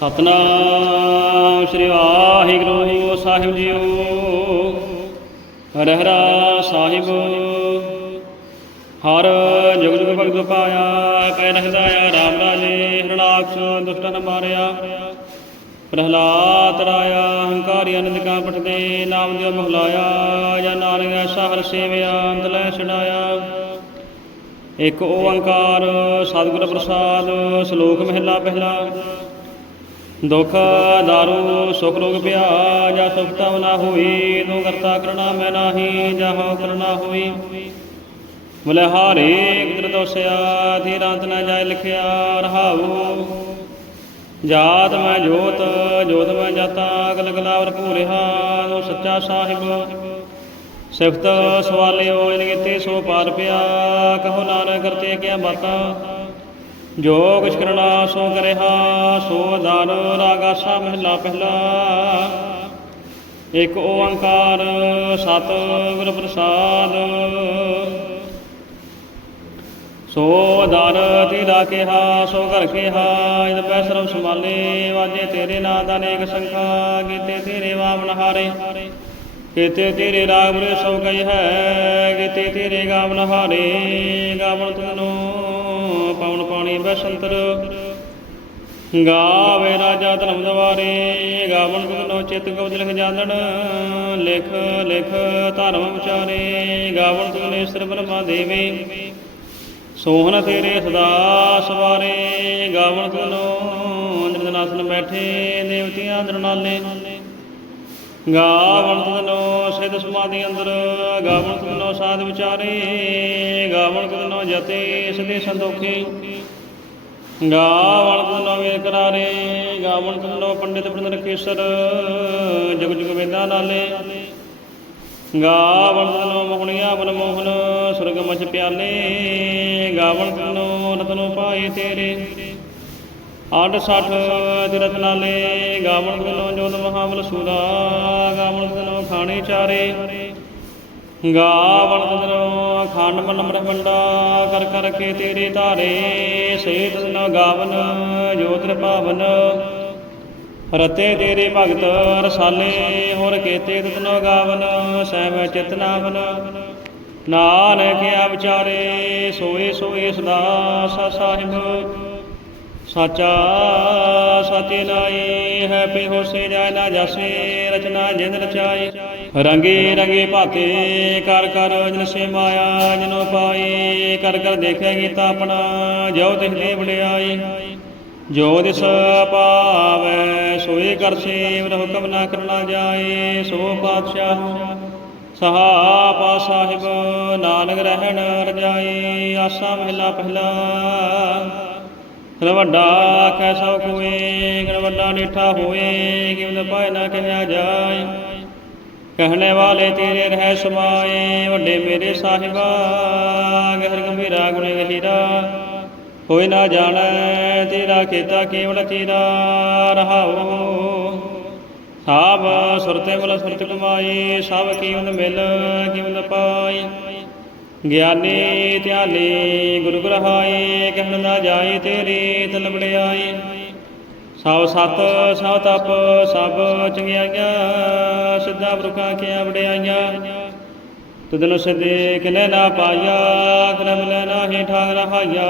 ਸਤਨਾਮ ਸ੍ਰੀ ਵਾਹਿਗੁਰੂ ਸਾਹਿਬ ਜੀਓ। ਰਹਿਰਾ ਸਾਹਿਬ। ਹਰ ਜੁਗ ਜੁਗ ਭਗਤ ਪਾਇਆ ਪੈ ਰਹਿਦਾਇਆ ਰਾਮ ਰਾਜੇ ਹਰਣਾਕਸ਼ ਦੁਸ਼ਟਨ ਮਾਰਿਆ। ਪ੍ਰਹਲਾਦ ਰਾਇਆ, ਹੰਕਾਰੀ ਅਨੰਦਿਕਾ ਪਟਦੇ ਨਾਮ ਦਿਓ ਮਹਲਾਇਆ, ਜਾਂ ਨਾਨਕ ਐਸਾ ਹਰ ਸੇਵਿਆ, ਅੰਤ ਲੈ ਛਡਾਇਆ। ਇੱਕ ਓੰਕਾਰ, ਸਤਿਗੁਰ ਪ੍ਰਸਾਦ, ਸ਼ਲੋਕ ਮਹਿਲਾ ਪਹਿਲਾ। ਦੁਖ ਦਾਰੂ ਸੁਖ ਰੋਗ ਪਿਆ ਜਾ ਸੁਖ ਤਵ ਨਾ ਹੋਈ, ਤੂੰ ਕਰਤਾ ਕਰਣਾ ਮੈਂ ਨਾਹੀ ਜਹਾਂ ਕਰਣਾ ਹੋਈ। ਬੁਲੇ, ਹਾਰੇ ਕਿਦਰ ਦੋਸਿਆ, ਧੀਰਾਂਤ ਨਾ ਜਾਇ ਲਿਖਿਆ, ਰਹਾਉ। ਜਾਤ ਮੈਂ ਜੋਤ ਜੋਤ ਮੈਂ ਜਾਤਾ ਅਗਲ ਗਲਾਵਰ ਭੂਰਿਆ ਤੂੰ ਸੱਚਾ ਸਾਹਿਬ। ਸਿਫਤ ਸਵਾਲਿਓ, ਇਨ ਕੀਤੇ ਸੋ ਪਾਰ ਪਿਆ, ਕਹੋ ਨਾਨਕ ਕਰਤੇ ਕਿਆ ਬਾਤਾਂ। ਜੋ ਕੁਛ ਕਰਨਾ ਸੋ ਕਰਿਆ, ਸੋ ਦਾਨ ਰਾਗਾਸਾ ਮਹਿਲਾ ਪਹਿਲਾ। ਇੱਕ ਓੰਕਾਰ ਸਤ ਗੁਰ ਪ੍ਰਸਾਦ। ਸੋ ਦਰ ਤੀਰਾ ਕਿਹਾ, ਸੋ ਘਰ ਕਿਹਾ ਇਨ ਪੈ ਸਰਬ ਸੰਭਾਲੇ, ਵਾਜੇ ਤੇਰੇ ਨਾਂ ਦਾ ਅਨੇਕ ਸੰਖਾ, ਕੀਤੇ ਤੇਰੇ ਵਾਮਨ ਹਾਰੇ। ਕੀਤੇ ਤੇਰੇ ਰਾਗ ਬਰੇ ਸਭ ਕਈ ਹੈ, ਕੀਤੇ ਤੇਰੇ ਗਾਵਨ ਹਾਰੇ, ਗਾਵਨ ਤਨੋ ਪਵਨ ਬਸੰਤਰ ਗਾਵੇ ਰਾਜਾ ਧਰਮ ਦਵਾਰੇ, ਗਾਵਨ ਤਨੋ ਚਿਤ ਕਬਜ ਲਿਖ ਜਾਣਨ ਲਿਖ ਲਿਖ ਧਰਮ ਵਿਚਾਰੇ ਗਾਵਨ ਤਨੇ ਬ੍ਰਹਮਾ ਦੇਵੇ। ਸੋਹਣ ਤੇਰੇ ਸਦਾ ਸਵਾਰੇ ਗਾਵਣ ਤਨੋ ਅੰਦਰਨਾਸਨ ਬੈਠੇ, ਦੇਵਤਿਆਂ ਦਰਨਾਲੇ ਗਾਵਣ ਤਨੋ ਸਿਧ ਸਮਾਧੀ ਅੰਦਰ ਗਾਵਣ ਤਨੋ ਸਾਧ ਵਿਚਾਰੇ ਗਾਵਣ ਤਨੋ ਜਤੇ ਸਦੇ ਸੰਦੋਖੀ ਗਾਵਣ ਤਨੋ ਵੇ ਕਰਾਰੇ ਗਾਵਣ ਤਨੋ ਪੰਡਿਤ ਬ੍ਰਿੰਦਰ ਕੇਸਰ ਜਗ ਜਗ ਵੇਦਾਂ ਨਾਲੇ। ਗਾਵਣ ਤਨੋ ਮੋਹਣੀਆ ਬਨ ਮੋਹਨ ਸੁਰਗ ਮਚ ਪਿਆਲੇ। ਗਾਵਣ ਤਨੋ ਰਤਨੋ ਪਾਏ ਤੇਰੇ। ਆਠ ਸੱਠ ਤਿਰਤ ਨਾਲੇ ਗਾਵਣ ਤਨੋ ਜੋਤ ਮਹਾਬਲ ਸੂਰਾ। ਗਾਵਣ ਤਨੋ ਖਾਣੇ ਚਾਰੇ। ਗਾਵਣ ਤਨੋ ਖੰਡ ਮਨ ਬ੍ਰਹਮੰਡਾ ਕਰ ਕਰ ਕੇ ਤੇਰੇ ਧਾਰੇ, ਸੇਤ ਤਨੋ ਗਾਵਨ, ਜੋਤਿ ਪਾਵਨ। ਰਤੇ ਤੇਰੇ ਭਗਤ, ਰਸਾਲੇ ਹੋਰ ਕੇਤੇ ਤਤਨੋ ਗਾਵਨ, ਸਹਿਬ ਚਿਤਨਾਵਨ ਨਾਨਕ ਆ ਵਿਚਾਰੇ, ਸੋਏ ਸੋਏ ਸਦਾ ਸਾ ਸਾਹਿਬ। ਸਾਚਾ ਸਤਿ ਨਾਈ ਹੈ ਪੇ ਹੋਸੇ, ਜਾਇ ਨਾ ਜਾਸੇ, ਰਚਨਾ ਜਿੰਦ ਰਚਾਈ ਰੰਗੇ ਰੰਗੇ ਭਾਤੇ ਕਰ ਕਰ ਜਿਨ ਸੇ ਮਾਇਆ ਜਨੋ ਪਾਈ, ਕਰ ਕਰ ਦੇਖਿਆ ਗੀਤਾ ਆਪਣਾ, ਜੋ ਤਿਸ ਦੇ ਵਡਿਆਈ। ਜੋ ਦਿਸ ਪਾਵੈ, ਸੋਏ ਕਰ ਸੇਵ ਹੁਕਮ ਨਾ ਕਰਨਾ ਜਾਏ, ਸੋ ਪਾਤਸ਼ਾਹ ਸਹਾ ਪਾ ਸਾਹਿਬ, ਨਾਨਕ ਰਹਿਣ ਰਜਾਈ, ਆਸਾ ਮਹਿਲਾ ਪਹਿਲਾ। ਗਣ ਵੱਡਾ ਕੈ ਸਭ ਕੋਏ ਗਣ ਵੱਡਾ ਨੀਠਾ ਹੋਏ ਕਿਵ ਪਾਇ ਨਾ ਕਹਿਆ ਜਾਏ। ਕਹਿਣੇ ਵਾਲੇ ਤੇਰੇ ਰਹਿ ਸਮਾਏ, ਵੱਡੇ ਮੇਰੇ ਸਾਹਿਬਾ, ਗਹਿਰ ਗੰਭੀਰਾ ਗੁਣੇ ਗਹੀਰਾ। ਕੋਈ ਨਾ ਜਾਣੈ ਤੇਰਾ ਕੀਤਾ ਕੇਵਲ ਤੇਰਾ, ਰਹਾਉ। ਸਾਬ ਸੁਰਤੇ ਮਲ ਸੁਰਤ ਕਮਾਈ, ਸਭ ਕੀਵਨ ਮਿਲ ਕੀਵਨ ਪਾਈ। ਗਿਆਨੀ ਧਿਆਨੀ ਗੁਰੂ ਗ੍ਰਹਾਈ ਕਹਿਣ ਨਾ ਜਾਏ ਤੇਰੀ ਤਲਬੜਿਆਈ ਸਭ ਸਤ, ਸਭ ਤਪ, ਸਭ ਚੰਗਿਆਈਆਂ ਸਿੱਧਾ ਬਰੁਖਾਂ ਕੀਆਂ ਵਡਿਆਈਆਂ। ਤੁਦਨ ਸਦੇ ਕਿਨੇ ਨਾ ਪਾਇਆ, ਕਿਨ ਮਿਲੈ ਨਾਹੀ ਠਾਗ ਰਹਾਇਆ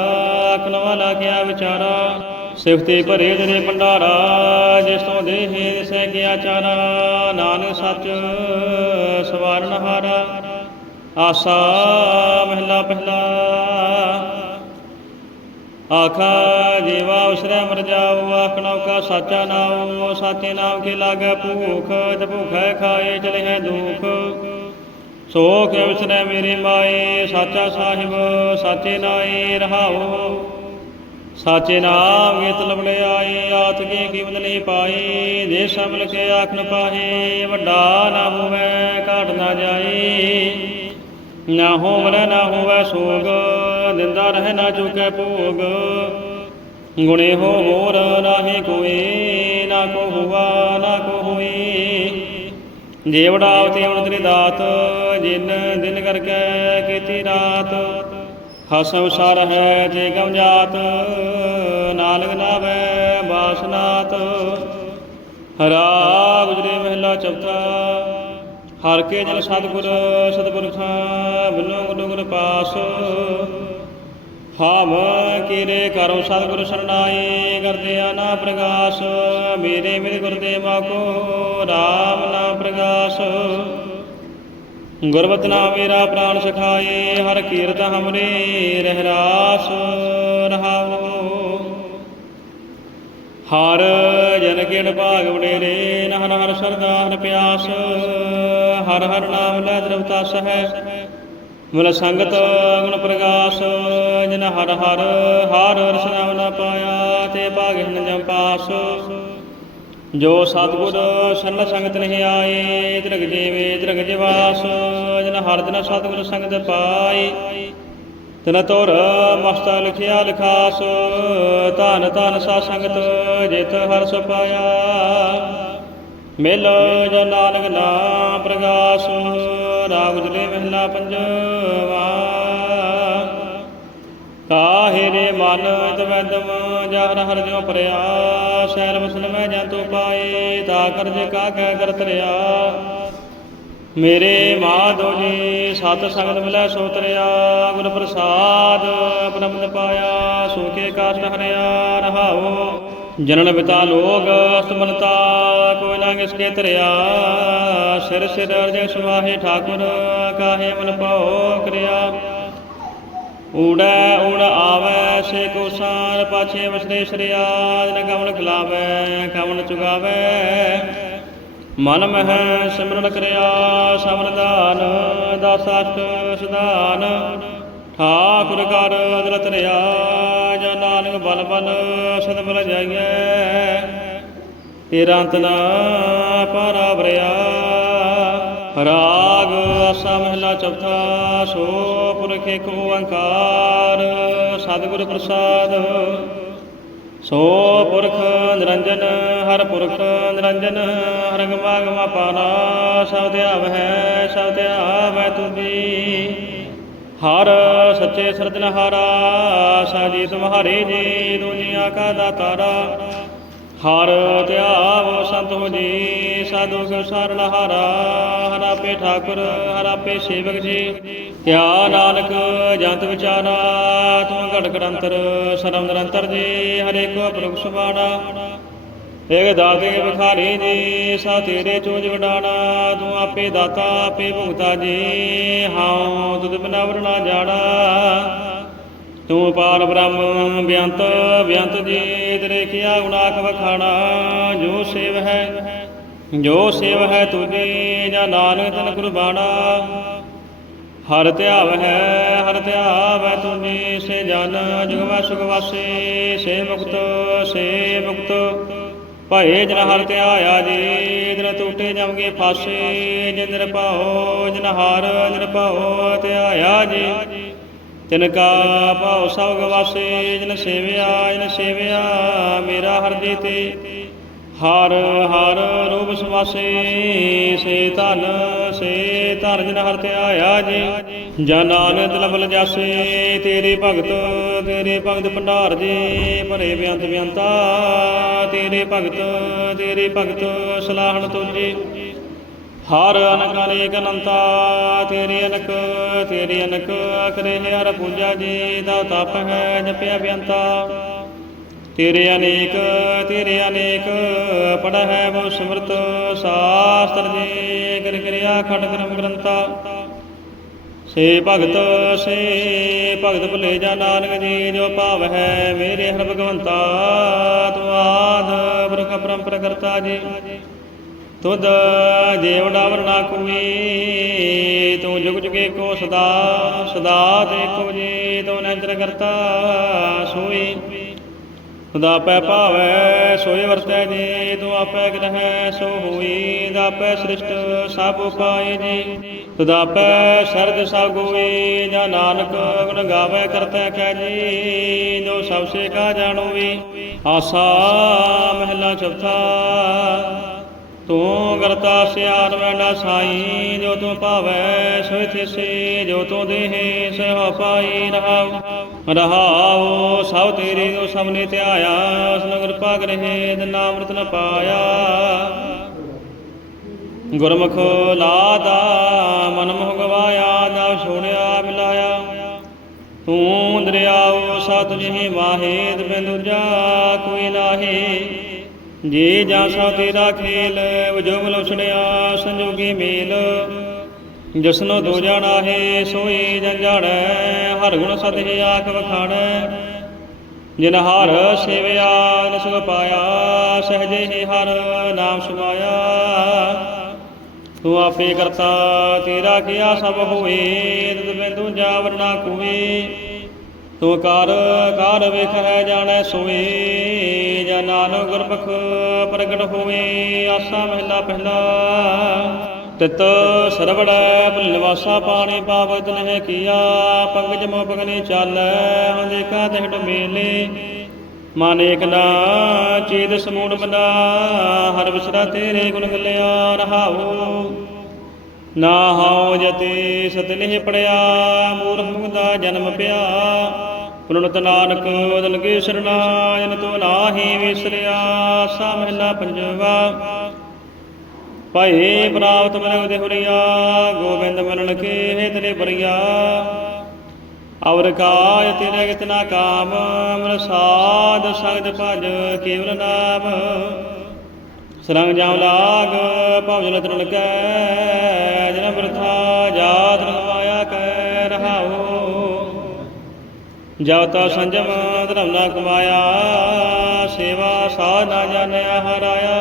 ਅਖਨ ਵਾਲਾ ਕਿਆ ਵਿਚਾਰਾ। ਸਿਫਤੇ ਭਰੇ ਜਰੇ ਭੰਡਾਰਾ, ਜਿਸ ਤੋਂ ਦੇਹੇ ਦਿਸੈ ਗਿਆ ਚਾਰਾ। ਨਾਨਕ ਸੱਚ ਸਵਾਰਨ ਹਾਰਾ, ਆਸਾ ਮਹਿਲਾ ਪਹਿਲਾ ਆਖਾ ਜੀਵਾ ਉਸਰੇ ਮਰ ਜਾਉ ਆਖਣਾ ਕਾ ਸਾਚਾ ਨਾਮ ਸਾਚੇ ਨਾਮ ਕੇ ਲਾਗੇ ਭੂਖ ਤੇ ਭੁਖੈ ਖਾਏ ਚਲੇ ਹੈ ਦੁਖ। ਸੋ ਕਿ ਉਸਨੇ ਮੇਰੇ ਮਾਏ, ਸਾਚਾ ਸਾਹਿਬ, ਸਾਚੇ ਨਾਏ ਰਹਾਉ। ਸਾਚੇ ਨਾਮ ਗੀਤ ਲਵਲੇ ਆਏ, ਆਤ ਕੀ ਕੀਮਤ ਨਹੀਂ ਪਾਈ ਦੇ ਸਭ ਕੇ ਆਖਣ ਪਾਹੇ, ਵੱਡਾ ਨਾ ਹੋਵੇ, ਘਾਟ ਨਾ ਜਾਏ। ਨਾ ਹੋਵੈ, ਨਾ ਹੋਵੇ ਸੋਗ ਦਿੰਦਾ ਰਹਿ ਨਾ ਚੁਕੈ ਭੋਗ। ਗੁਣੇ ਹੋ ਮੋਰ ਨਾਹੀ ਕੋਈ ਨਾ ਕੋ ਹੁਆ ਨਾ ਕੋ ਹੋਈ ਜੇਵੜਾ ਅਵਤੇ ਹੁਣ ਤੇਰੀ ਦਾਤ, ਜਿਨ ਦਿਨ ਕਰਕੇ ਕੀਤੀ ਰਾਤ। ਹਸਮ ਸਰ ਹੈ ਜੇ ਗਮ ਜਾਤ ਨਾਲਕ ਨਾਵੇ ਬਾ ਹਰਾ ਗੁਜਰੇ ਮਹਿਲਾ ਚੌਥਾ, ਹਰ ਕੇ ਜਨ ਸਤਿਗੁਰ ਸਤਿਪੁਰਖਾਂ ਬਿਨੋ ਗੁਰੂ ਗੁਰ ਪਾਸ। ਹਮ ਕੀਰੇ ਕਰੋ ਸਤਿਗੁਰ ਸਰਣਾਈ ਕਰਦੇ ਆ ਨਾ ਪ੍ਰਗਾਸ, ਮੇਰੇ ਮੇਰੇ ਗੁਰਦੇਵਾ ਕੋ RAM ਨਾਮ ਪ੍ਰਗਾਸ। ਗੁਰਬਤ ਨਾ ਮੇਰਾ ਪ੍ਰਾਨ ਸਖਾਏ, ਹਰ ਕੀਰਤ ਹਮਰੇ ਰਹਿਰਾਸ ਰਹਾਉ। ਹਰ ਜਨ ਕਿਣ ਭਾਗ ਵਡੇਰੇ ਨਹਨ ਹਰ ਸਰਦਾ ਹਰ ਪਿਆਸ, ਹਰ ਹਰ ਨਾਮ ਲੈ ਦਰਵਤਾਸ ਹੈ ਮਿਲ ਸੰਗਤ ਗੁਣ ਪ੍ਰਗਾਸ ਜਿਨ ਹਰ ਹਰ ਹਰ ਰਸ ਨਾਮ ਪਾਇਆ, ਤੇ ਭਾਗਿਨ ਜਮ ਪਾਸ। ਜੋ ਸਤਿਗੁਰ ਸੰਨ ਸੰਗਤ ਨਹੀਂ ਆਏ ਦਰਗ ਜੀਵੇ ਦਰਗ ਜਿਵਾਸ। ਜਿਨ ਹਰ ਦਿਨ ਸਤਿਗੁਰ ਸੰਗਤ ਪਾਈ ਤਨ ਤੋਰ ਮਸਤਾ ਲਿਖਿਆ ਲਿਖਾਸ। ਧਨ ਧਨ ਸਾ ਸੰਗਤ ਜਿਤ ਹਰ ਸੁਪਾਇਆ ਮਿਲ ਜੋ ਨਾਨਕ ਨਾਮ ਪ੍ਰਗਾਸ। ਰਾਗ ਜਲੇ ਮਹਿਲਾ ਪੰਜਵਾ। ਕਾਹੇ ਰੇ ਮਨ ਤਵੈਦਮ ਜਹਰ ਹਰ ਜਿਉ ਪਰਿਆ ਸੈਲ ਵਸਨ ਮੈਂ ਜੰਤੂ ਪਾਏ, ਤਾ ਕਰਜ ਕਾ ਕਹਿ ਕਰਤ ਰਿਆ। ਮੇਰੇ ਮਾਧੋ ਜੀ, ਸਤ ਸੰਗਤ ਮਿਲੈ ਸੋ ਤਰਿਆ। ਗੁਰ ਪ੍ਰਸਾਦ ਬ੍ਰਹਮ ਪਾਇਆ, ਸੋ ਕੇ ਕਾਸ਼ਟ ਹਰਿਆ ਰਹਾਓ ਜਨਨ ਪਿਤਾ ਲੋਗ ਅਸਮਨਤਾ ਕੋਈ ਨਾ ਕਿਸ ਕੇ ਤਰਿਆ ਸਿਰ ਸਿਰ ਅਰਜੇ ਸੁਆਹੇ ਠਾਕੁਰ, ਕਾਹੇ ਮਨ ਪਾਉ ਕਰਿਆ। ਊੜੈ ਊੜ ਆਵੈ ਸੇ ਕੋ ਸਾਰ ਪਾਛੇ ਵਸਦੇ ਸਰਿਆ ਜਨ ਕਵਨ ਖਿਲਾਵੈ ਕਵਨ ਚੁਗਾਵੈ। ਮਨ ਮਹਿ ਸਿਮਰਨ ਕਰਿਆ, ਸਮਨ ਦਾਨ ਸਦਾਨ ਠਾਕੁਰ ਕਰ ਅਦਲ ਰਿਆ ਜੋ ਨਾਨਕ ਬਲ ਬਲ ਸਦ ਬਲ ਜਾਈਐ। ਤੇਰਾ ਅੰਤ ਨਾ ਪਾਰਾ ਰਾਗ ਆਸਾ ਮਹਿਲਾ ਚੌਥਾ, ਸੋ ਪੁਰਖ ਏਕ ਓੰਕਾਰ ਸਤਿਗੁਰ ਪ੍ਰਸਾਦ। ਸੋ ਪੁਰਖ ਨਿਰੰਜਨ, ਹਰ ਪੁਰਖ ਨਿਰੰਜਨ ਹਰ ਗਮਾ ਗਮਾ ਪਾਨਾ ਸਭ ਧਿਆਵ ਹੈ ਸਭ ਧਿਆਵ ਹੈ ਤੁਧੀ ਹਰ ਸੱਚੇ ਸਰਜਨਹਾਰਾ ਸਾਜੀ ਤੁਮਹਾਰੇ ਜੀ ਦੁਨੀਆ ਕਾ ਦਾਤਾਰਾ। ਹਰ ਧਿਆਵ ਸੰਤ ਹੋ ਜੀ, ਸਾਧੂ ਕੋ ਸਰਣਹਾਰਾ ਹਰਾ ਪੇ ਠਾਕੁਰ, ਹਰਾ ਪੇ ਸੇਵਕ ਜੀ। ਕਿਆ ਨਾਨਕ ਜੰਤ ਵਿਚਾਰਾ, ਤੂੰ ਘਟ ਕਰੰਤਰ ਸਰਮ ਨਿਰੰਤਰ ਜੀ ਹਰੇ ਕੋ ਪ੍ਰਭ ਸੁਬਾਣਾ ਏਕ ਦਾਤੇ ਵਿਖਾਰੀ ਜੀ, ਸਾ ਤੇਰੇ ਚੋਜ ਵਡਾਣਾ, ਤੂੰ ਆਪੇ ਦਾਤਾ, ਆਪੇ ਭੁਗਤਾ ਜੀ। ਹਾਂ ਤੁਧ ਬਿਨਾ ਵਰਣਾ ਜਾਣਾ। ਤੂੰ ਪਾਰ ਬ੍ਰਹਮ ਬਿਅੰਤ ਬਿਅੰਤ ਜੀ ਤੇਰੇ ਗੁਨਾਖ ਵਖਾਣਾ, ਜੋ ਸੇਵ ਹੈ, ਜੋ ਸੇਵ ਹੈ ਤੁਝੀ, ਜਾਂ ਨਾਨਕ ਤਨ ਕੁਰਬਾਨਾ ਹਰ ਧਿਆਵ ਹੈ, ਹਰ ਧਿਆਵ ਹੈ ਤੁਮੀ ਸੇ ਜਨ ਜੁਗਵਾ ਸੁਖ ਵਾਸੇ, ਸੇ ਮੁਕਤ ਸੇ ਮੁਕਤ। ਭਏ ਜਨ ਹਰ ਧਿਆਇਆ ਜੀ, ਜਨ ਟੂਟੇ ਜਮਗੇ ਫਾਸੇ, ਜਿਨ ਨਿਰਭਉ, ਜਨ ਹਰ, ਨਿਰਭਉ, ਧਿਆਇਆ ਜੀ। ਤਿਨ ਕਾ ਭਾਉ ਸਭ ਗਵਾਸੇ, ਜਨ ਸੇਵਿਆ ਜਨ ਸੇਵਿਆ, ਮੇਰਾ ਹਰ ਜੀ ਤੇ। ਹਰ ਹਰ ਰੂਪ ਸਵਾਸੇ, ਸੇ ਧਨ ਸੇ ਧਨ ਜਨ ਹਰ ਧਿਆਇਆ ਜੀ। ਜਨ ਨਾਨਕ ਲਬਲ ਜਾਸੇ, ਤੇਰੇ ਭਗਤ ਤੇਰੇ ਭਗਤ ਭੰਡਾਰ ਜੀ। ਭਰੇ ਬਿਆੰਤ ਬਿਆੰਤਾ, ਤੇਰੇ ਭਗਤ ਤੇਰੇ ਭਗਤ ਸਲਾਹਣ ਤੁਜੀ। ਹਰ ਅਨਕ ਅਨੇਕ ਅਨੰਤਾ, ਤੇਰੇ ਅਨਕ ਤੇਰੇ ਅਨਕ ਕਰੇ ਹਰ ਪੂਜਾ ਜੀ ਦਾ ਤਪ ਹੈ ਜਪਿਆ ਬਿਅੰਤਾ ਤੇਰੇ ਅਨੇਕ ਤੇਰੇ ਅਨੇਕ, ਪੜ ਹੈ ਬਹੁ ਸਿਮਰਤ, ਸਾਸਤਰ ਜੀ ਕਰ ਕਿਰਿਆ ਖਟ ਕਰਮ ਗ੍ਰੰਥਾ। ਸੇ ਭਗਤ ਸੇ ਭਗਤ ਭੁਲੇ ਜਾ ਨਾਨਕ ਜੀ, ਜੋ ਭਾਵ ਹੈ ਮੇਰੇ ਹਰ ਭਗਵੰਤਾ, ਤੂੰ ਆਦ ਬ੍ਰਖ ਪਰੰਪਰ ਕਰਤਾ ਜੀ। ਤੁਧ ਜੀਵ ਡਾਵਰ ਨਾ ਤੂੰ ਜੁਗ ਜੁਗੇ ਕੋ ਸਦਾ ਸਦਾ ਤੇ ਕੋ ਜੀ, ਤੂੰ ਨਿਰੰਜਰ ਕਰਤਾ ਸੋਈ। ਤੁਦਾ ਪੈ ਭਾਵੈ, ਸੋਏ ਵਰਤੈ ਜੀ, ਤੂੰ ਆਪੈ ਗ੍ਰਹਿ ਸੋ ਹੋਈ ਦਾਪੈ ਸ੍ਰਿਸ਼ਟ ਸਭ ਉਪਾਇ ਜੀ। ਤੁਦਾ ਪੈ ਸਰਦ ਸਾਗੋਈ ਜਾਂ ਨਾਨਕ ਗੁਣ ਗਾਵੇ ਕਰਤਾ ਕੈ ਜੀ, ਜੋ ਸਭ ਸੇ ਕਾ ਜਾਣੋ ਵੀ। ਆਸਾ ਮਹਿਲਾ ਚੌਥਾ ਤੂੰ ਕਰਤਾ ਸਿਆਰ ਮੈਨਾ ਸਾਈ, ਜੋ ਤੂੰ ਭਾਵੈ ਸੋਇ ਥਿਸੇ, ਜੋ ਤੂੰ ਦੇਹੇ ਸੋ ਪਾਈ ਰਹਾਉ। ਰਹਾਉ, ਸਭ ਤੇਰੇ ਜੋ ਸਭਨੇ ਧਿਆਇਆ, ਉਸ ਨੂੰ ਕਿਰਪਾ ਕਰਹਿ ਦਿਨਾ ਅੰਮ੍ਰਿਤ ਨ ਪਾਇਆ। ਗੁਰਮੁਖ ਲਾਦਾ ਮਨ ਮੋਹ ਗਵਾਇਆ, ਨਾਮ ਸੁਣਿਆ ਮਿਲਾਇਆ। ਤੂੰ ਦਰਿਆਓ ਸਤ ਜਿਹੇ ਮਾਹੇ ਬਿੰਦੁ ਜਾ ਕੋਈ ਨਾਹੀ। ਜੇ ਜਾ ਤੇਰਾ ਖੇਲ ਵਜੋਗ ਲੁਛੜਿਆ ਸੰਜੋਗੀ ਮੇਲ। ਜਸਨੋ ਦੋ ਜਾਣਾ ਹੈ ਸੋਈ ਜਨ ਹਰ ਗੁਣ ਸਤਿ ਆਖ ਵਖਾਣੈ ਜਿਨ ਹਰ ਸੇਵਿਆ ਨਿਸੁਖ ਪਾਇਆ, ਸਹਜੇ ਹੀ ਹਰ ਨਾਮ ਸੁਮਾਇਆ। ਤੂੰ ਆਪੇ ਕਰਤਾ, ਤੇਰਾ ਕੀਆ ਸਭ ਹੋਏ ਤਦ ਬਿੰਦੂ ਜਾ ਵਰਨਾ ਕੋਏ ਤੂੰ ਕਰ ਕਰ ਵੇਖ ਹੈ ਜਾਣੈ ਸੋਏ। ਨਾਨਕ ਗੁਰਮੁਖ ਪ੍ਰਗਟ ਹੋਵੇ, ਆਸਾ ਮਹਿਲਾ ਪਹਿਲਾ। ਤਿਤ ਸਰਵੜੈ ਨਿਵਾਸਾ ਪਾਣੀ ਪਾਵਤ ਨਹਿ ਕੀਆ, ਪੰਗਜ ਮੋ ਪਗਨੀ ਚਾਲੈ ਹਾਂ ਦੇਖਾ ਤਿਹਟ ਮੇਲੇ। ਮਨ ਏਕ ਨਾ ਚੀਦ ਸਮੂੜ ਬਨਾ ਹਰ ਵਿਸਰਾ ਤੇਰੇ ਗੁਣ ਗਲਿਆ ਰਹਾਉ। ਨਾ ਹਉ ਜਤੇ ਸਤਲਿਹ ਪੜਿਆ, ਮੂਰਖ ਮੁਗਦਾ ਜਨਮ ਪਿਆ। ਪੁਨਤ ਨਾਨਕ ਦਲਗੇ ਸਰਣਾ ਤੋ ਨਾਹੀ ਵਿਸਰਿਆ ਸਾ ਮਹਿਲਾ ਪੰਜਵਾ। ਭਾਈ ਪ੍ਰਾਪਤ ਮਨ ਦੇ ਹੁਰੀਆ, ਗੋਬਿੰਦ ਮਿਲਣ ਕੇ ਹੈ ਤੇਰੇ ਬਰੀਆ। ਔਰ ਕਾਇ ਤੇਰੇ ਕਿਤਨਾ ਕਾਮ, ਅਮਰ ਸਾਧ ਸੰਗਤ ਭਜ ਕੇਵਲ ਨਾਮ। ਸਰੰਗ ਜਾਮ ਲਾਗ ਭਵਜਨ ਤਰਨ ਕੈ ਜਨ ਬਰਥਾ ਜਬ ਤਾ ਸੰਜਮ ਧਰਮ ਨਾ ਕਮਾਇਆ, ਸੇਵਾ ਸਾਧ ਨਾ ਜਾਣਿਆ ਹਰਾਇਆ।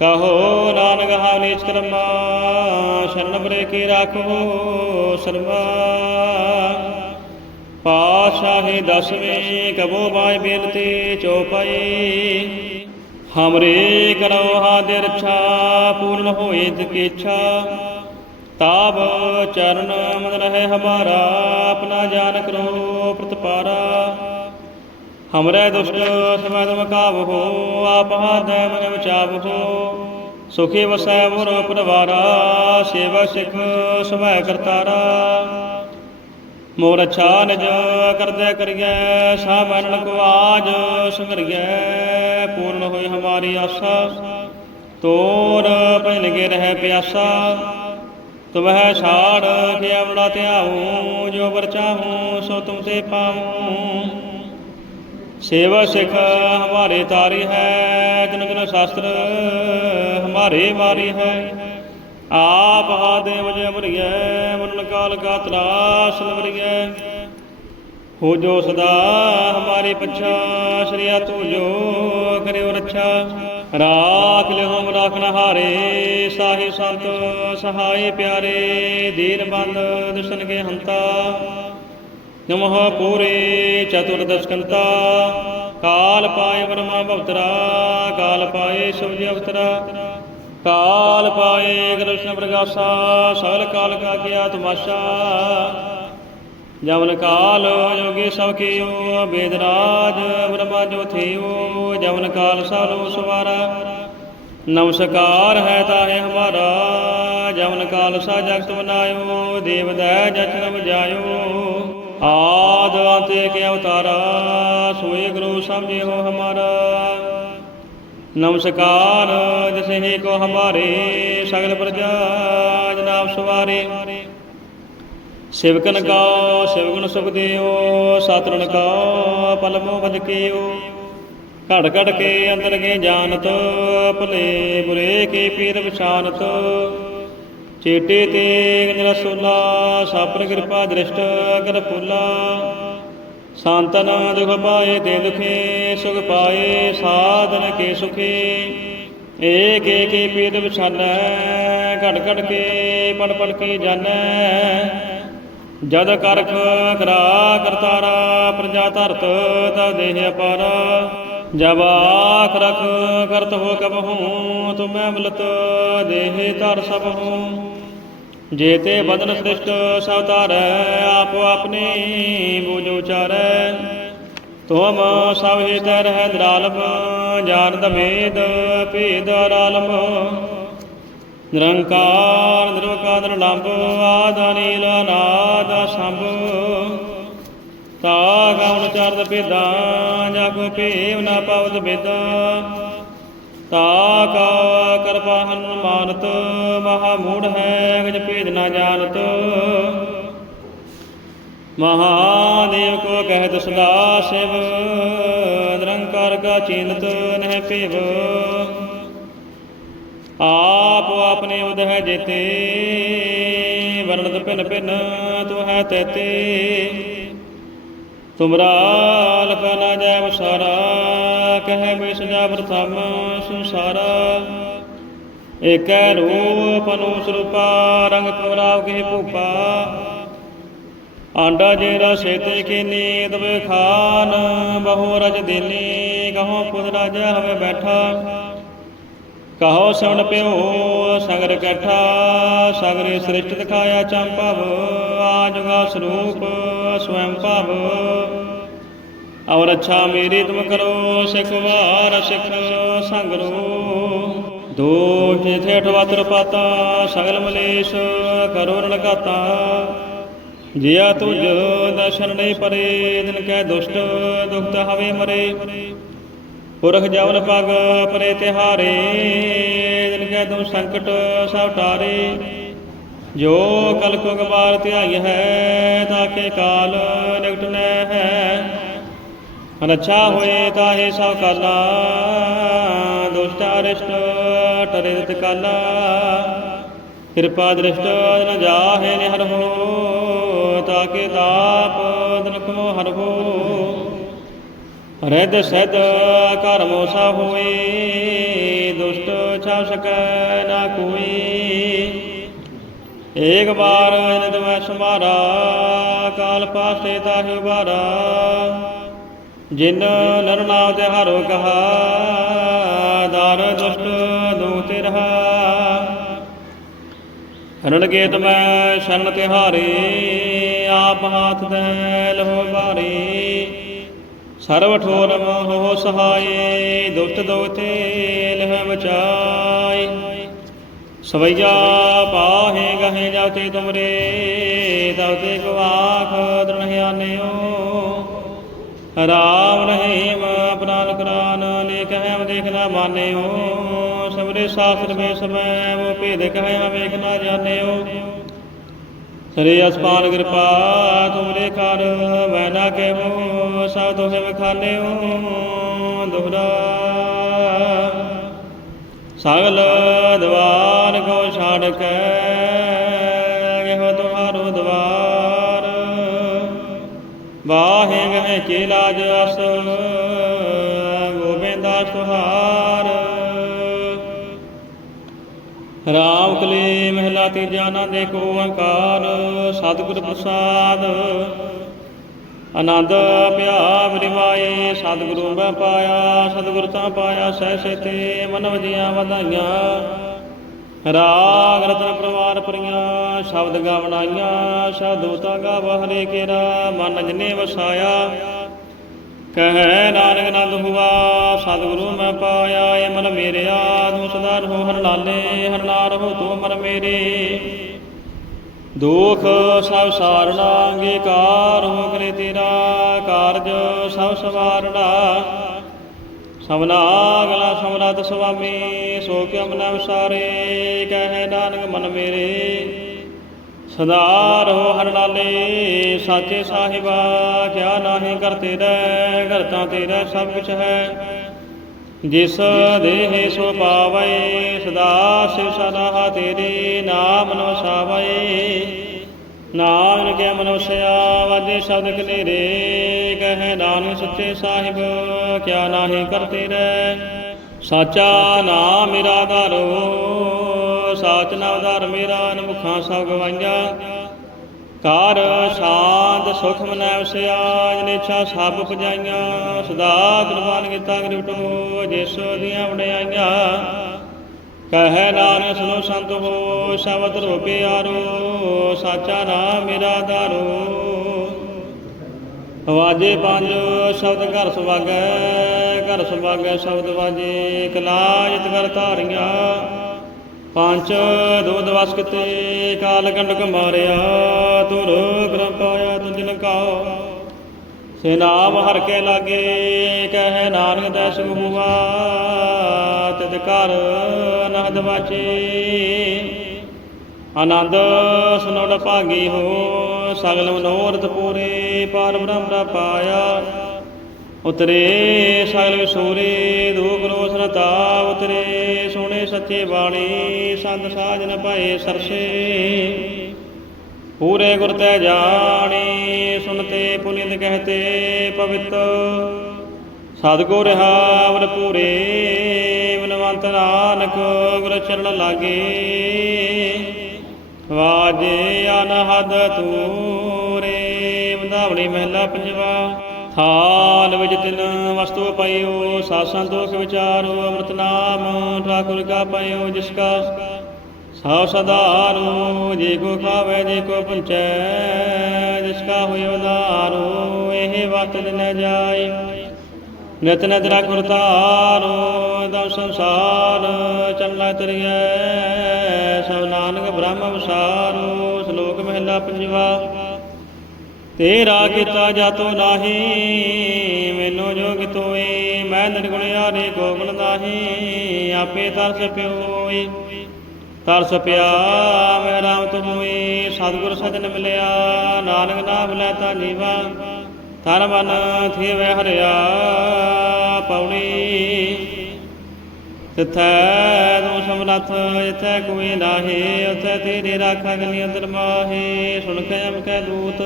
ਕਹੋ ਨਾਨਕ ਹਾ ਨੀਚ ਕਰਮਾ ਸ਼ਰਨ ਬਰੇ ਕੀ ਰਾਖੋ ਸਰਮਾ। ਪਾਸ਼ਾਹੀ ਦਸਵੇਂ ਕਬੋ ਬਾਜ ਬੇਨਤੀ ਚੋਪਈ ਹਮਰੇ ਕਰੋ ਹਾਦੇ ਰੱਛਾ, ਪੂਰਨ ਹੋਏ ਤਕੇਛਾ ਤਾਬ ਚਰਨ ਮਨ ਰਹੇ ਹਮਾਰਾ, ਆਪਣਾ ਜਾਨ ਕਰੋ ਪ੍ਰਤਪਾਰਾ। ਹਮਰੇ ਦੁਸ਼ਟ ਸਮੈ ਤੁਮ ਕਾਬਹੋ ਆਪ ਹਾਥ ਮਨ ਬਚਾਵ ਹੋ ਸੁਖੀ ਵਸੈ ਮੁਰ ਪਰਵਾਰਾ ਸੇਵਕ ਸਿਖ ਸੁਭੈ ਕਰਤਾਰਾ। ਮੋਰ ਅੱਛਾ ਨਿਜ ਕਰਦਿਆ ਕਰੀਐ ਸਾ ਮਰਨ ਕੋ ਆਜ ਸੰਗਰੀਐ, ਪੂਰਨ ਹੋਈ ਹਮਾਰੀ ਆਸਾ। ਤੋਰ ਭਜਨ ਕੇ ਰਹਿ ਪਿਆਸਾ। ਤੁਮਹਿ ਸਾੜ ਜਿਵੜਾ ਧਿਆਉ, ਜੋ ਵਰਚਾਹੂ ਸੋ ਤੁਮ ਤੇ ਪਾਉ। ਸੇਵਾ ਸਿਖ ਹਮਾਰੇ ਤਾਰੀ ਹੈ, ਜਨ ਗਨ ਸ਼ਾਸਤਰ ਹਮਾਰੇ ਮਾਰੀ ਹੈ। ਆਪ ਹਾਦੇਵ ਜੇ ਮਰੀਐ ਮਨ ਕਾਲ ਕਾ ਤਰਾਸ ਲਵਰੀਐ ਹੋ ਜੋ ਸਦਾ ਹਮਾਰੇ ਪਛਾ ਸ਼੍ਰੀ ਤੂ ਜੋ ਕਰਿਓ ਰੱਛਾ। ਰਾਖ ਲਿਹੋਮ ਰਾਖਨ ਹਾਰੇ, ਸਾਹੀ ਸੰਤ ਸਹਾਈ ਪਿਆਰੇ ਦੀਨਬੰਦ ਦਰਸ਼ਨ ਕੇ ਹੰਤਾ। ਨਮਹ ਪੂਰੇ ਚਤੁਰ ਦਸ਼ਕੰਤਾ ਕਾਲ ਪਾਏ ਬ੍ਰਹਮਾ ਭਵਤਰਾ ਕਾਲ ਪਾਏ ਸੁਭਜ ਅਵਤਰਾ। ਕਾਲ ਪਾਏ ਕ੍ਰਿਸ਼ਨ ਪ੍ਰਗਾਸਾ ਸਗਲ ਕਾਲ ਕਾ ਗਿਆ ਤਮਾਸ਼ਾ ਜਮਨ ਕਾਲ ਜੋਗੀ ਸਭ ਕੀਓ, ਬੇਦਰਾਜ ਬ੍ਰਹਮਾ ਜੋ ਥੀਓ ਜਵਨ ਕਾਲ ਸਾਲੋ ਸਵਾਰਾ ਨਮਸਕਾਰ ਹੈ ਤਾਹੇ ਹਮਾਰਾ, ਜਵਨ ਕਾਲ ਸਾ ਜਗਤ ਬਨਾਇਓ ਦੇਵ ਦੈ ਜਚਨ ਬਜਾਇਓ ਆਦ ਅੰਤੇ ਕੇ ਅਵਤਾਰਾ, ਸੋਏ ਗੁਰੂ ਸਮਝੇ ਹੋ ਹਮਾਰਾ। ਨਮਸਕਾਰ, ਜਸੇ ਕੋ ਹਮਾਰੇ, ਸਗਲ ਪ੍ਰਜਾ ਜਨਾਬ ਸਵਾਰੇ। ਸਿਵਕਨ ਕਾ ਸਿਵਗੁਣ ਸੁਖ ਦਿਓ ਸਤਰਨ ਕਾ ਪਲਮੋ ਬਦ ਕੀਓ। ਘੜ ਘੜ ਕੇ ਅੰਦਰ ਕੇ ਜਾਣਤ, ਭਲੇ ਬੁਰੇ ਕੇ ਪੀਰ ਵਿਛਾਨਤ। ਚੇਟੇ ਤੇ ਗੰਜ ਸਾਪਰ ਕਿਰਪਾ ਦ੍ਰਿਸ਼ਟ ਕਰ ਫੁੱਲਾ ਸੰਤਨ ਦੁਖ ਪਾਏ ਤੇ ਦੁਖੇ, ਸੁਖ ਪਾਏ ਸਾਧਨ ਕੇ ਸੁਖੇ। ਏਕ ਏਕ ਪੀਰ ਵਿਛਾਨੈ, ਘੜ ਘੜ ਕੇ ਪੜ ਪੜ ਕੇ ਜਾਣੈ ਜਦ ਕਰਖ ਕਰਾ ਕਰਤਾਰਾ ਪ੍ਰਜਾ ਧਰਤ ਤਬ ਦੇਹ ਅਪਾਰਾ। ਜਬ ਆਖ ਰਖ ਕਰਤ ਹੋ ਕਬਹੂ ਤੁਮੈ ਮਿਲਤ ਦੇਹ ਧਰ ਸਭ ਹੂੰ। ਜੇਤੇ ਬਦਨ ਸ੍ਰਿਸ਼ਟ ਸਭ ਧਾਰੈ, ਆਪ ਆਪਣੇ ਬੂਝ ਉਚਾਰੈ। ਤੁਮ ਸਭ ਹਿਤ ਰਹਿ ਦਰਾਲਪ ਜਾਣਦ ਵੇਦ ਭੇਦ ਆਲਮ ਨਿਰੰਕਾਰ, ਨਿਰਵਕਾਰ ਨਿਰਲੰਭ ਆਦਾ ਨੀਲ ਅਨਾਦ ਸੰਭ ਤਾ ਗਉਣ ਚਰਦ ਭੇਦਾਂ, ਜਾ ਕੋ ਭੇਵ ਨਾ ਪਵਦ ਬੇਦਾਂ ਤਾ ਕਾ ਕਿਰਪਾ ਹਨੁਮਾਨਤ ਮਹਾ ਮੂੜ ਹੈ ਗਜ ਭੇਦ ਨਾ ਜਾਣਤ। ਮਹਾਦੇਵ ਕੋ ਕਹਿਤ ਸਦਾ ਸਿਵ, ਨਿਰੰਕਾਰ ਕਾ ਚਿੰਤ ਨਹਿ ਭੇਵ। ਆਪ ਆਪਣੇ ਉਦ ਹੈ ਜੇਤੇ, ਵਰਣਤ ਭਿਨ ਭਿਨ ਤੂੰ ਹੈ ਤੇਤੇ। ਤੁਮਰਾ ਲਖ ਨਾ ਜੈ ਵਸਾਰਾ ਕਹਿ ਬਿ ਸਜਾ ਪ੍ਰਥਮ ਸੰਸਾਰਾ। ਏਕੈ ਰੂਪ ਅਨੂਸ ਰੰਗ ਤੁਮਰਾਵ ਕੇ ਭੂਪਾ। ਆਂਡਾ ਜੇ ਰਸੇ ਤੇ ਕੀ ਨੀਂਦ ਖਾਨ, ਬਹੁ ਰਜ ਦੇਨੀ, ਕਹੋ ਖੁਦ ਰਾਜਾ ਹਵੇ ਬੈਠਾ। ਕਹੋ ਸਵਣ ਪਿਓ ਸਗਰ ਕਠਾ, ਸਗਰੇ ਸ੍ਰਿਸ਼ਟ ਦਿਖਾਇਆ ਚੰਪਵ ਆਜੁਗਾ ਸਰੂਪ ਸਵੈੰ ਭਵ। ਔਰ ਅੱਛਾ ਮੇਰੀ ਤੁਮ ਕਰੋ, ਸਿਖ ਵਾਰ ਸਿਖ ਸੰਗਰੋ ਦੋਖ ਠੇਠ ਵਤਰ ਪਾਤਾ, ਸਗਲ ਮਲੇਸ਼ ਕਰੋ ਰਣ ਜਿਆ ਤੁਜ ਦਰਸ਼ਨ ਨਹੀਂ ਪਰੇ ਦਿਨ ਕੈ ਦੁਸ਼ਟ ਦੁਖਤ ਹਵੇ ਮਰੇ। ਪੁਰਖ ਜਵਨ ਪਗ ਪਰੇ ਤਿਹਾਰੇ ਦਿਨ ਕੈ ਤੁਮ ਸੰਕਟ ਸਭ ਟਾਰੇ। ਜੋ ਕਲ ਕੋ ਗਵਾਰ ਧਿਆਈ ਹੈ, ਤਾਕੇ ਕਾਲ ਨਿਕਟ ਨੈ ਹੈ। ਰੱਛਾ ਹੋਏ ਤਾਹੇ ਸਭ ਕਾਲਾ, ਦੁਸ਼ਟ ਅਰਿਸ਼ਟ ਟਰੇ ਦਿਤ ਕਾਲਾ। ਕਿਰਪਾ ਦ੍ਰਿਸ਼ਟ ਨ ਜਾਹੇ ਨਿਹਰ ਹੋ ਤਾਕੇ ਤਾਪ ਦਿਨ ਕੋ ਹਰ ਹੋ ਰਿਦ ਸਿਧ ਕਰਮ ਮੋਸਾ ਹੋਏ ਦੁਸ਼ਟ ਛਾ ਸਕੈ ਨਾ ਕੋਈ ਏਕ ਬਾਰ ਇਨ ਤੁਮੈ ਸਮਾਰਾ ਕਾਲ ਪਾਸੇ ਤਾਹਿ ਉਬਾਰਾ ਜਿਨ ਨਰ ਨਾਮ ਤੇ ਹਰੋ ਕਹਾ, ਦਾਰ ਦੁਸ਼ਟ ਦੂਤੇ ਰਹਾ। ਰਣ ਗੇਤ ਮੈਂ ਸ਼ਰਨ ਤਿਹਾਰੇ, ਆਪ ਹਾਥ ਦੇ ਲਹੋ ਬਾਰੇ ਸਰਵ ਠੋਰ ਮੋਹ ਸਹਾਏ ਦੁਸ਼ਟ ਦੋਤੇ ਲਹ ਬਚਾਈ। ਸਵਈਆ ਪਾਹੇ ਗਹੇ ਜਾਤੇ ਤੁਮਰੇ ਤਵਤੇ ਕੋ ਆਖ ਰਾਮ ਰਹੀਮ ਅਪਰਾਨ ਕਰਾਨ ਨੇ ਕਹਿ ਦੇਖਣਾ ਮਾਨਿਓ। ਸਮਰੇ ਸਾਸਰ ਮੇ ਸਮੈ ਉਹ ਭੇਦ ਕਹਿ ਵੇਖ ਨਾ ਜਾਣਿਓ। ਸ਼੍ਰੀ ਅਸਪਾਨ ਕਿਰਪਾ ਤੁਮਰੇ ਕਰ, ਮੈਂ ਨਾ ਕਹਿਓ ਸਭ ਦੋਹੇ ਵਿਖਾਨਿਓ ਦੁਹਰਾ ਸਗਲ ਦਵਾਰ ਕੋ ਛਾੜ ਕੇ ਇਹੋ ਤੁਹਾਰੋ ਦਵਾਰ। ਬਾਹੇ ਗਏ ਕੇ ਲਾਜ ਅਸ, ਗੋਬਿੰਦਾ ਸੁਹਾਰ ਰਾਮ ਕਲੇ ਮਹਿਲਾ ਤੀਜਾ ਨਾ ਦੇਖੋ ਓੰਕਾਰ ਸਤਿਗੁਰ ਪ੍ਰਸਾਦ। ਆਨੰਦ ਪਿਆ ਬਰਿਵਾਏ ਸਤਿਗੁਰੂ ਮੈਂ ਪਾਇਆ, ਸਤਿਗੁਰ ਤਾਂ ਪਾਇਆ, ਸਹਿ ਤੇ ਮਨ ਵਜੀਆਂ ਵਧਾਈਆਂ। ਰਾਗ ਰਤਨ ਪਰਵਾਰ ਪਰੀਆਂ ਸ਼ਬਦ ਗਾਵਣਾਈਆਂ ਸ਼ਬਦੋਤਾ ਗਾਵ ਹਰੇ ਕੇਰਾ ਮਨ ਜਨੇ ਵਸਾਇਆ। ਕਹੈ ਨਾਨਕ ਨੰਦ ਹੁਆ ਸਤਿਗੁਰੂ ਮੈਂ ਪਾਇਆ ਏ ਮਨ ਮੇਰਿਆ, ਤੂੰ ਸਦਾ ਰਹੋ ਹਰ ਲਾਲੇ, ਹਰ ਲਾ ਰਹੋ ਤੂੰ ਮਨ ਮੇਰੇ। ਦੁਖ ਸਭ ਸਾਰਣਾ, ਅੰਗੀਕਾਰ ਹੋ ਕਰੇ ਤੇਰਾ, ਕਾਰਜ ਸਭ ਸਵਾਰਣਾ। ਸਭਨਾ ਗਲਾ ਸਮਰਤ ਸੁਆਮੀ ਸੋ ਕਿਉ ਮਨ ਵਿਸਾਰੇ ਕਹੈ ਨਾਨਕ ਮਨ ਮੇਰੇ। ਸਦਾ ਰਹੋ ਹਰ ਲਾਲੇ, ਸਾਚੇ ਸਾਹਿਬਾ, ਕਿਆ ਨਾਹੀ ਕਰਤੇ ਰਹਿ ਕਰਤਾ ਤੇਰਾ ਸਭ ਕੁਛ ਹੈ। ਜਿਸ ਦੇਹ ਸੋ ਪਾਵੈ, ਸਦਾ ਸਿਵ ਸਦਾ ਤੇਰੇ ਨਾਮ ਨੋ ਸਾਵੈ। ਨਾਮ ਕੇ ਮਨੁਸਿਆ ਵਾਦੇ ਸ਼ਬਦ ਕਲੇਰੇ ਕਹੇ ਨਾਨਕ ਸੱਚੇ ਸਾਹਿਬ, ਕਿਆ ਨਾਹੀ ਕਰਤੇ ਰਹਿ ਸਾਚਾ ਨਾਮ ਮੇਰਾ ਧਾਰੋ ਸਾਚ ਨਾਮ ਧਾਰ ਮੇਰਾ, ਨਮੁਖਾਂ ਸਭ ਗਵਾਈਆਂ ਕਰ ਸ਼ਾਂਤ ਸੁਖ ਮਨੈ ਵਸਿਆ ਜਿਨੇ ਸਭ ਪਜਾਈਆਂ। ਸਦਾ ਕੁਰਬਾਨ ਕੀਤਾ ਗ੍ਰਿਪਟੋ ਜਿਸ ਦੀਆਂ ਵਡਿਆਈਆਂ। ਕਹੈ ਨਾਨਕ ਸੁਨੋ ਸੰਤ ਹੋ ਸ਼ਬਦ ਰੋ ਪਿਆਰੋ ਸਾਚਾ ਨਾਮ ਮੇਰਾ ਧਾਰੋ। ਵਾਜੇ ਪੰਜ, ਸ਼ਬਦ ਘਰ ਸੁਵਾਗੈ ਘਰ ਸੁਭਾਗੈ, ਸ਼ਬਦ ਵਾਜੇ ਕਲਾਜਿਤ ਕਰ ਧਾਰੀਆਂ। ਪੰਜ ਦੋਦ ਵਸ ਕਿਤੇ ਕਾਲ ਕੰਡਕ ਮਾਰਿਆ ਤੁਰ ਗ੍ਰਹ ਪਾਇਆ ਤੁਝ ਲੰਕਾਓ ਸੇ ਨਾਮ ਹਰ ਕੇ ਲਾਗੇ, ਕਹਿ ਨਾਨਕ ਦਸ ਗੁਆ ਤਿਤ ਕਰ ਨਹਦ ਵਾਚੇ। ਆਨੰਦ ਸੁਨੋੜ ਭਾਗੀ ਹੋ ਸਗਲ ਮਨੋਰਥ ਪੂਰੇ ਪਾਰ ਬ੍ਰਹਮ ਪਾਇਆ। ਉਤਰੇ ਸਗਲ ਵਿਸੂਰੇ ਦੋ ਗਰੋ ਸਰਤਾ ਉਤਰੇ ਸੋਹਣੇ ਸੱਚੇ ਬਾਣੀ, ਸੰਤ ਸਾਜਨ ਭਏ ਸਰਸੇ। ਪੂਰੇ ਗੁਰ ਤੈ ਜਾਣੀ ਸੁਨਤੇ ਪੁਨਿਤ ਕਹਤੇ ਪਵਿੱਤ। ਸਤਿਗੁਰ ਹਾਵਰ ਪੂਰੇ ਬਨਵੰਤ ਨਾਨਕ ਗੁਰ ਚਰਨ ਲਾਗੇ। ਵਾਜੇ ਅਨਹਦ ਤੂਰੇ ਬੰਧਾਵਣੀ ਮਹਿਲਾ ਪੰਜਵਾ। ਹਾਲ ਵਿੱਚ ਤਿਨ ਵਸਤੂ ਪਈਓ ਸਾਧ ਸੰਤੋਖ ਵਿਚਾਰੋ, ਅੰਮ੍ਰਿਤ ਨਾਮ ਠਾਕੁਰ ਕਾ ਪਈਓ, ਜਿਸ ਕਾ ਸਾ ਸਦਾਰੂ ਜੇ ਕੋ ਖਾਵੇ, ਜੇ ਕੋ ਪੁੰਚੈ, ਜਿਸ ਕਾ ਹੋਇ ਉਦਾਰੂ ਇਹ ਵਤ ਨ ਜਾਏ। ਨਿਤ ਨਿਤ ਰਖੁਰ ਤਾਰੋ ਦਮ ਸੰਸਾਰ ਚੱਲਾ ਤਰੀਐ, ਸਭ ਨਾਨਕ ਬ੍ਰਹਮ ਵਿਸਾਰੋ, ਸ਼ਲੋਕ ਮਹਿਲਾ ਪੰਜਵਾ। ਤੇਰਾ ਕੀਤਾ ਜਾਤੋ ਨਾਹੀ, ਮੈਨੂੰ ਜੋਗ ਤੋਏ, ਮੈਂ ਨਿਰਗੁਣਿਆਰੇ ਗੋਗਣ ਨਾਹੀ, ਆਪੇ ਤਰਸ ਪਿਓਈ। ਤਰਸ ਪਿਆ, ਮੈਂ ਰਾਮ ਤੁਮੋਈ ਸਤਿਗੁਰ ਸਜਣ ਮਿਲਿਆ, ਨਾਨਕ ਨਾਮ ਲੈ ਤਾ ਜੀਵਾ ਤਨ ਮਨ ਥੀਵੈ ਹਰਿਆ ਪੌੜੀ ਤਿਥੈ ਤੂੰ ਸਮਰਥ ਜਿਥੈ ਕੋਈ ਨਾਹੀ, ਉਥੈ ਤੇਰੇ ਰਾਖਾ ਗਨੀ ਅੰਦਰ ਮਾਹੇ, ਸੁਣ ਕੇ ਅਮ ਕੈ ਦੂਤ।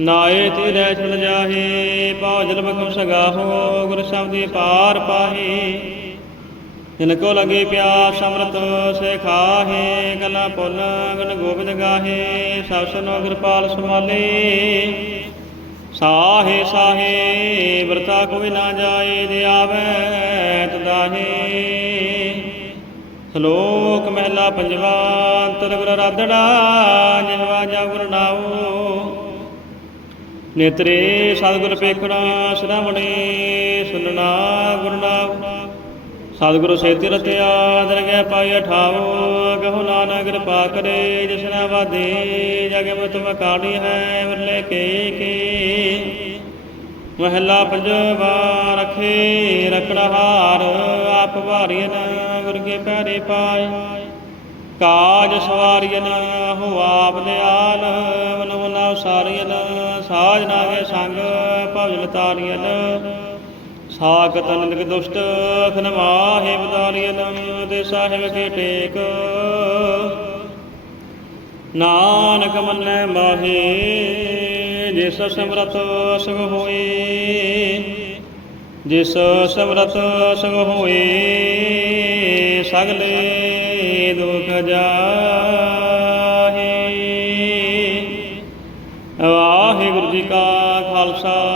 ਨਾਏ ਤੇਰੇ ਛੜ ਜਾਹੇ ਪਾਉ ਜਲ ਬਖਮ ਸਗਾਹੋ ਗੁਰ ਸ਼ਬਦੀ ਪਾਰ ਪਾਹੀ। ਜਿਨ ਕੋ ਲਗੇ ਪਿਆਸ ਅੰਮ੍ਰਿਤ ਸੇ ਖਾਹੇ ਗਲਾ ਪੁੰਨ ਗਨ ਗੋਬਿੰਦ ਗਾਹੇ, ਸਭ ਸੁਨੋ ਕਿਰਪਾਲ ਸੁਮਾਲੇ ਸਾਹੇ ਸਾਹੇ, ਵਰਤਾ ਕੋਈ ਨਾ ਜਾਏ ਦੇ ਆਵੇ ਤਦਾਹੇ ਸ਼ਲੋਕ ਮਹਿਲਾ ਪੰਜਵਾ, ਅੰਤਰ ਗੁਰ ਰਾਧੜਾ ਜਿਹਵਾ ਜਾ ਗੁਰ ਨਾਉ। ਨੇਤਰੇ ਸਤਿਗੁਰ ਪੇਖਣਾ, ਸ਼ਰਵਣੇ ਸੁਨਣਾ ਗੁਰ ਸਤਿਗੁਰੂ ਸੇਤੀ ਰਤਿਆ ਦਰਗਹਿ ਪਾਈ ਠਾਵੋ ਕਹੋ ਨਾਨਕ ਕਿਰਪਾ ਕਰੇ, ਜਿਸਨਾ ਵਾਦੇ ਜਗ ਮੈਂ ਤੁਮ ਹੈ, ਵਰਲੇ ਕੇ ਕੇ। ਮਹਲਾ ਪੰਜਵਾ, ਰਖੇ ਰਖੜਾ ਹਾਰ, ਆਪ ਭਾਰੀਨ ਗੁਰ ਕੇ ਪੈਰੇ ਪਾਏ। ਕਾਜ ਸਵਾਰੀਨ ਹੋ ਆਪ ਲਿਆ ਭਵਜਨ ਤਾਰੀਨ ਸਾਖਤ ਨਿੰਦਕ ਦੁਸ਼ਟ ਖਨਮਾਹੇ ਬਦਾਰੀਨ ਤੇ ਸਾਹਿਬ ਕੇ ਟੇਕ। ਨਾਨਕ ਮੰਨੈ ਮਾਹੇ, ਜਿਸ ਸਿਮਰਤ ਸੁਖ ਹੋਏ। ਜਿਸ ਸਿਮਰਤ ਸੁਖ ਹੋਏ, ਸਗਲੇ ਦੁਖ ਜਾਹੇ। ਵਾਹਿਗੁਰੂ ਜੀ ਕਾ ਖਾਲਸਾ।